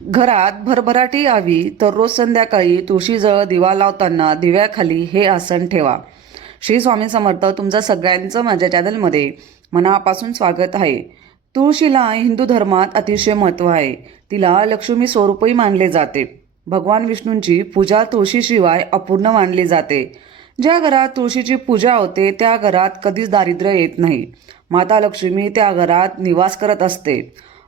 घरात भरभराटी यावी तर रोज संध्याकाळी तुळशीजवळ दिवा लावताना दिव्याखाली हे आसन ठेवा. श्री स्वामी समर्थ. तुमचं सगळ्यांचं माझ्या चॅनलमध्ये मनापासून स्वागत आहे. तुळशीला हिंदू धर्मात अतिशय महत्त्व आहे. तिला लक्ष्मी स्वरूपही मानले जाते. भगवान विष्णूंची पूजा तुळशीशिवाय अपूर्ण मानली जाते. ज्या घरात तुळशीची पूजा होते त्या घरात कधीच दारिद्र्य येत नाही. माता लक्ष्मी त्या घरात निवास करत असते.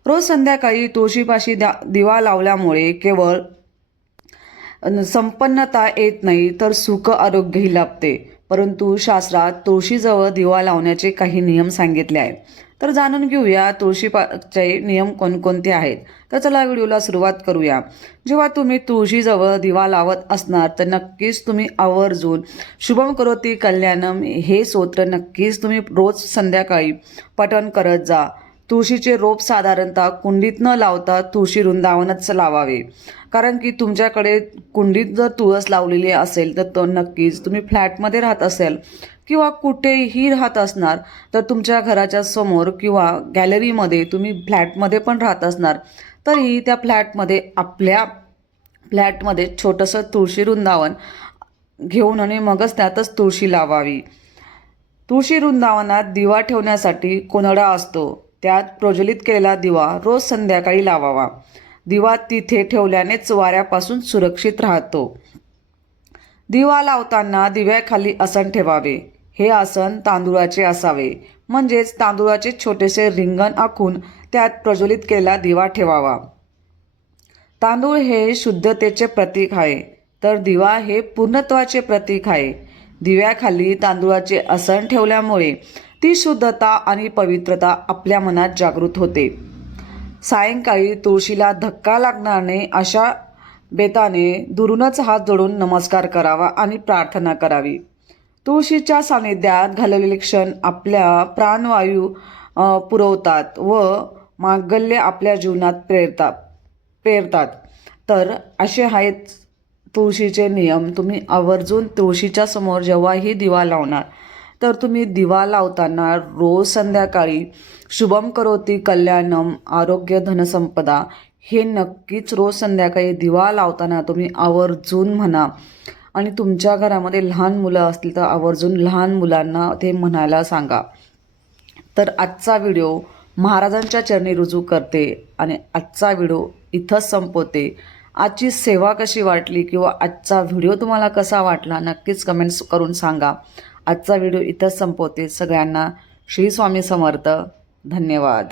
रोज संध्याकाळी तुळशीपाशी दिवा लावल्यामुळे केवळ संपन्नता येत नाही तर सुख आरोग्यही लाभते. परंतु शास्त्रात तुळशीजवळ दिवा लावण्याचे काही नियम सांगितले आहेत. तर जाणून घेऊया तुळशीचे नियम कोणकोणते आहेत. तर चला व्हिडिओला सुरुवात करूया. जेव्हा तुम्ही तुळशीजवळ दिवा लावत असणार तर नक्कीच तुम्ही आवर्जून शुभम करोती कल्याणम हे स्तोत्र नक्कीच तुम्ही रोज संध्याकाळी पठण करत जा. तुळशीचे रोप साधारणतः कुंडीत न लावता तुळशी वृंदावनच लावावे. कारण की तुमच्याकडे कुंडीत जर तुळस लावलेली असेल तर तो नक्कीच तुम्ही फ्लॅटमध्ये राहत असेल किंवा कुठेही राहत असणार तर तुमच्या घराच्या समोर किंवा गॅलरीमध्ये तुम्ही फ्लॅटमध्ये पण राहत असणार तरी त्या आपल्या फ्लॅटमध्ये छोटंसं तुळशी वृंदावन घेऊन आणि मगच त्यातच तुळशी लावावी. तुळशी वृंदावनात दिवा ठेवण्यासाठी कोनडा असतो. त्यात प्रज्वलित केलेला दिवा रोज संध्याकाळी लावावा. दिवा तिथे ठेवल्यानेच वाऱ्यापासून सुरक्षित राहतो. दिवा लावताना दिव्याखाली आसन ठेवावे. हे आसन तांदूळाचे असावे. म्हणजेच तांदूळाचे छोटेसे रिंगण आखून त्यात प्रज्वलित केलेला दिवा ठेवावा. तांदूळ हे शुद्धतेचे प्रतीक आहे तर दिवा हे पूर्णत्वाचे प्रतीक आहे. दिव्याखाली तांदूळाचे आसन ठेवल्यामुळे ती शुद्धता आणि पवित्रता आपल्या मनात जागृत होते. सायंकाळी तुळशीला धक्का लागणार नाही अशा बेताने दुरूनच हात जोडून नमस्कार करावा आणि प्रार्थना करावी. तुळशीच्या सानिध्यात घालवलेले क्षण आपल्या प्राणवायू पुरवतात व मांगल्य आपल्या जीवनात पेरतात. तर असे आहेत तुळशीचे नियम. तुम्ही आवर्जून तुळशीच्या समोर जेव्हाही दिवा लावणार तर तुम्ही दिवा लावताना रोज संध्याकाळी शुभम करोती कल्याणम आरोग्य धनसंपदा हे नक्कीच रोज संध्याकाळी दिवा लावताना तुम्ही आवर्जून म्हणा. आणि तुमच्या घरामध्ये लहान मुलं असतील तर आवर्जून लहान मुलांना ते म्हणायला सांगा. तर आजचा व्हिडिओ महाराजांच्या चरणी रुजू करते आणि आजचा व्हिडिओ इथंच संपवते. आजची सेवा कशी वाटली किंवा आजचा व्हिडिओ तुम्हाला कसा वाटला नक्कीच कमेंट्स करून सांगा. आजचा व्हिडिओ इथंच संपवते. सगळ्यांना श्री स्वामी समर्थ. धन्यवाद.